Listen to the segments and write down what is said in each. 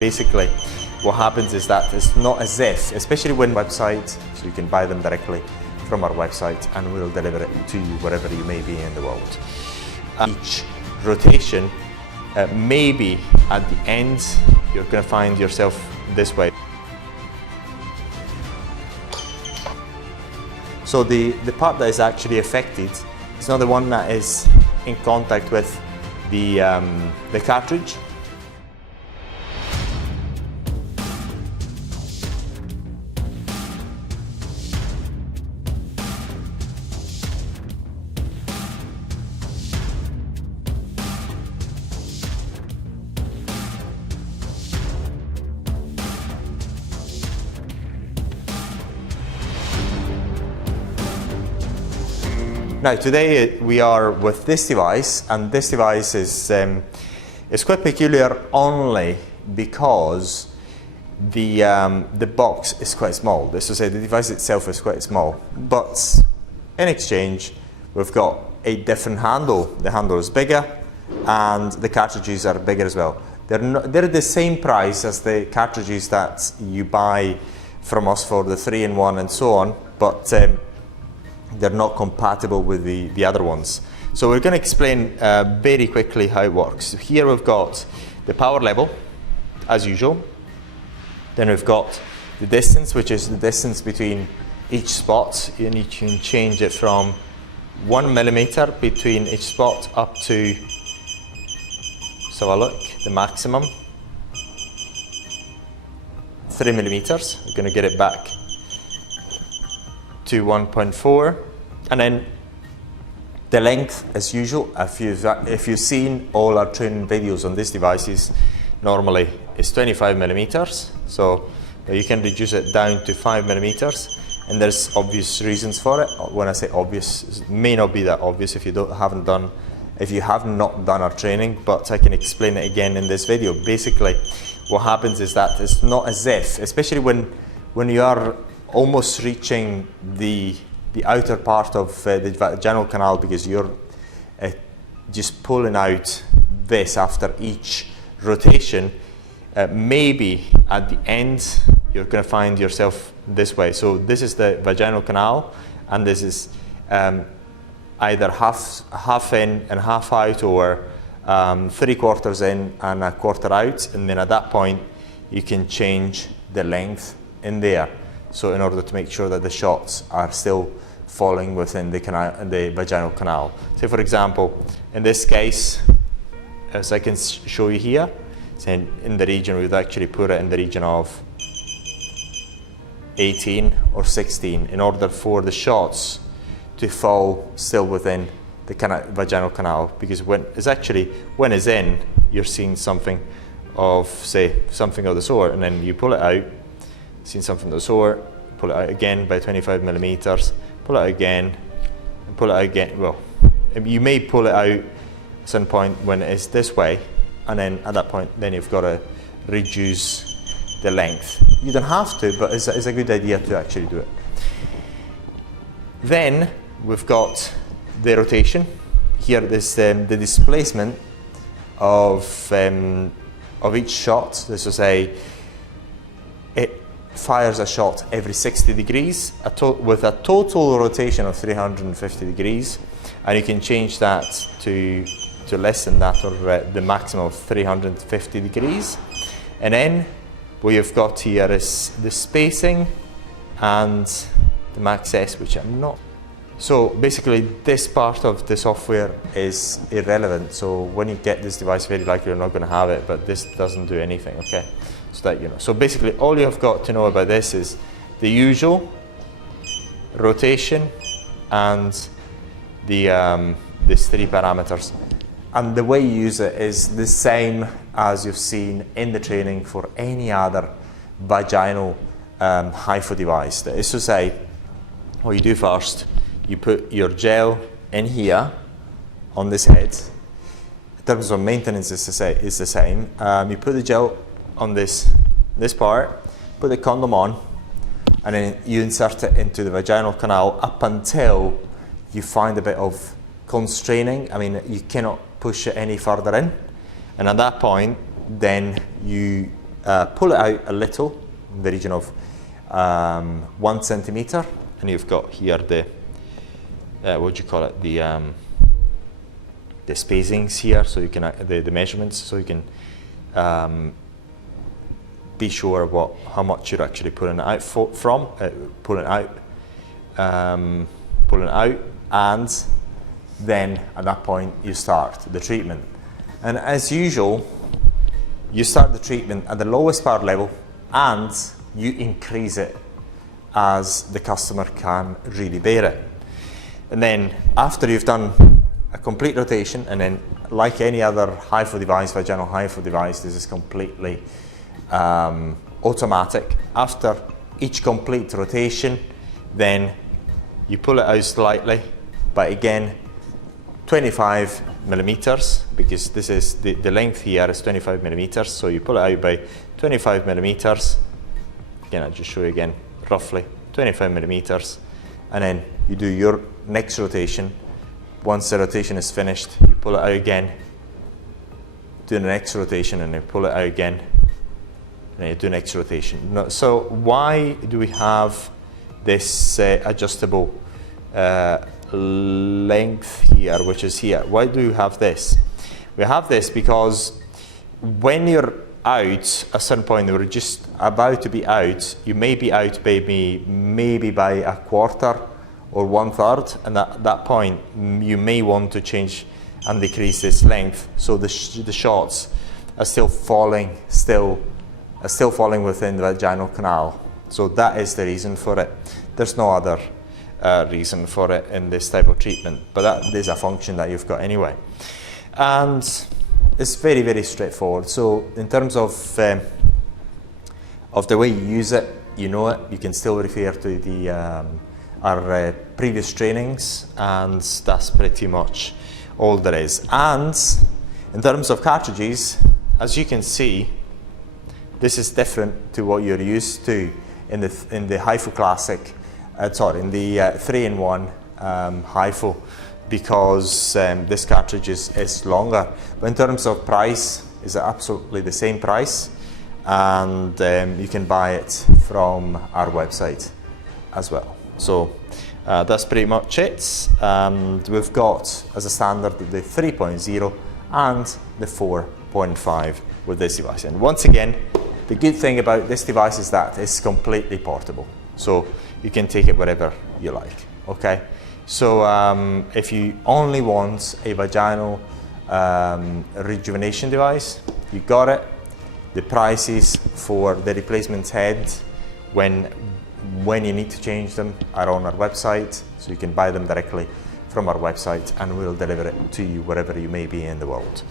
Basically, what happens is that it's not as if, especially when website, so you can buy them directly from our website and we'll deliver it to you wherever you may be in the world. Each rotation, maybe at the end, you're going to find yourself this way. So the part that is actually affected is not the one that is in contact with the cartridge. Now today we are with this device, and this device is quite peculiar only because the box is quite small. This is to say, the device itself is quite small, but in exchange we've got a different handle. The handle is bigger and the cartridges are bigger as well. They're the same price as the cartridges that you buy from us for the 3-in-1 and so on, but they're not compatible with the other ones. So we're going to explain very quickly how it works. Here we've got the power level, as usual. Then we've got the distance, which is the distance between each spot. And you can change it from 1 millimeter between each spot up to, let's have a look, the maximum, 3 millimeters. We're going to get it back to 1.4, and then the length, as usual, if you've seen all our training videos on these devices, normally it's 25 millimeters, so you can reduce it down to 5 millimeters, and there's obvious reasons for it. When I say obvious, it may not be that obvious if you have not done our training, but I can explain it again in this video. Basically, what happens is that it's not as if, especially when you are almost reaching the outer part of the vaginal canal, because you're just pulling out this after each rotation, maybe at the end you're going to find yourself this way. So this is the vaginal canal, and this is either half in and half out, or 3/4 in and 1/4 out, and then at that point you can change the length in there. So in order to make sure that the shots are still falling within the vaginal canal. So for example, in this case, as I can show you here, in the region, we'd actually put it in the region of 18 or 16 in order for the shots to fall still within the vaginal canal, because when it's in, you're seeing something of, say, something of the sort, and then you pull it out, seen something of the sort, pull it out again by 25 millimeters, pull it out again, and pull it out again. Well, you may pull it out at some point when it's this way, and then at that point, then you've got to reduce the length. You don't have to, but it's a good idea to actually do it. Then we've got the rotation. Here is the displacement of each shot. This is it fires a shot every 60 degrees with a total rotation of 350 degrees, and you can change that to less than that, or the maximum of 350 degrees. And then what you've got here is the spacing and the max S, which I'm not. So basically this part of the software is irrelevant, so when you get this device, very likely you're not going to have it, but this doesn't do anything, okay? So that you know. So basically all you've got to know about this is the usual rotation and these 3 parameters. And the way you use it is the same as you've seen in the training for any other vaginal Hifu device. That is to say, what you do first, you put your gel in here on this head. In terms of maintenance, is the same. You put the gel on this part, put the condom on, and then you insert it into the vaginal canal up until you find a bit of constraining. I mean, you cannot push it any further in, and at that point then you pull it out a little, in the region of 1 centimeter, and you've got here the what do you call it, the spacings here, so you can the measurements, so you can be sure how much you're actually pulling out pulling out, and then at that point you start the treatment. And as usual, you start the treatment at the lowest power level and you increase it as the customer can really bear it. And then after you've done a complete rotation, and then like any other Hifu device, vaginal Hifu device, this is completely automatic. After each complete rotation, then you pull it out slightly, but again 25 millimeters, because this is the length here is 25 millimeters, so you pull it out by 25 millimeters. Again, I'll just show you again, roughly 25 millimeters, and then you do your next rotation. Once the rotation is finished, you pull it out again, do the next rotation, and then pull it out again, and you do the next rotation. So why do we have this adjustable length here, which is here? Why do you have this? We have this because when you're out, at a certain point, we're just about to be out, you may be out maybe by a quarter or 1/3, and at that point you may want to change and decrease this length, so the shots are still falling within the vaginal canal. So that is the reason for it. There's no other reason for it in this type of treatment, but that is a function that you've got anyway. And it's very, very straightforward. So in terms of the way you use it, you know it. You can still refer to our previous trainings, and that's pretty much all there is. And in terms of cartridges, as you can see, this is different to what you're used to in the Hifu Classic, in the 3-in-1 Hifu, because this cartridge is longer. But in terms of price, it's absolutely the same price, and you can buy it from our website as well. So that's pretty much it. We've got as a standard the 3.0 and the 4.5 with this device. And once again, the good thing about this device is that it's completely portable, so you can take it wherever you like. Okay, so if you only want a vaginal rejuvenation device, you got it. The prices for the replacement head, when you need to change them, are on our website, so you can buy them directly from our website, and we'll deliver it to you wherever you may be in the world.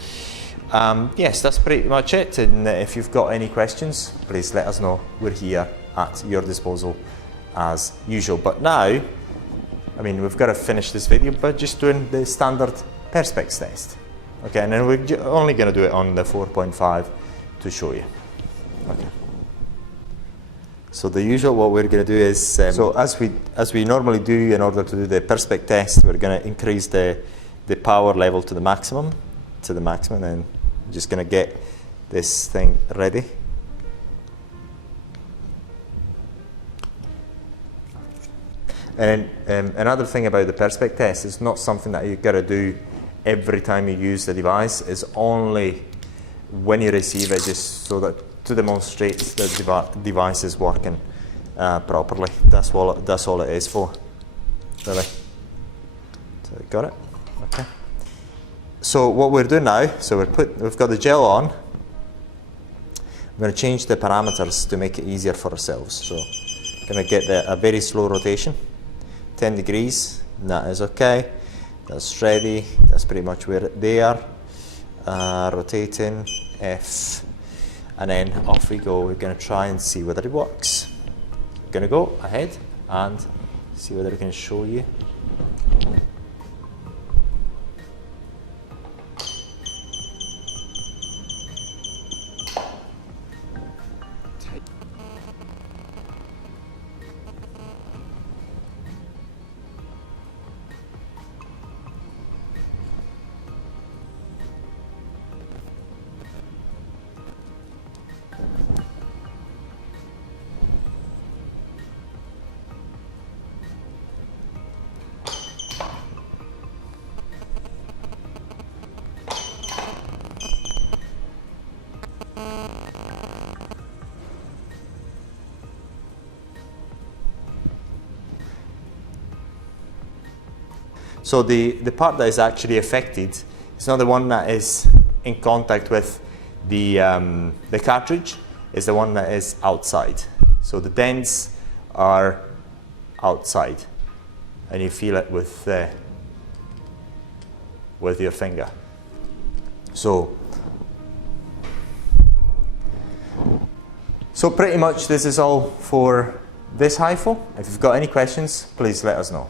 Yes, that's pretty much it, and if you've got any questions, please let us know. We're here at your disposal as usual. But now, I mean, we've got to finish this video by just doing the standard Perspex test. Okay, and then we're only going to do it on the 4.5 to show you. Okay. So the usual, what we're going to do is, so as we normally do in order to do the Perspex test, we're going to increase the power level to the maximum, and then I'm just going to get this thing ready. And another thing about the Perspex test, is not something that you've got to do every time you use the device. It's only when you receive it, just so that to demonstrate that the device is working properly. That's all it is for, really. So got it? Okay. So what we're doing now, so we've got the gel on. I'm going to change the parameters to make it easier for ourselves. So I'm going to get a very slow rotation, 10 degrees, and that is okay. That's ready. That's pretty much where they are. Rotating, F, and then off we go. We're going to try and see whether it works. We're going to go ahead and see whether we can show you. So the part that is actually affected is not the one that is in contact with the cartridge, it's the one that is outside. So the dents are outside, and you feel it with your finger. So pretty much this is all for this Hifu. If you've got any questions, please let us know.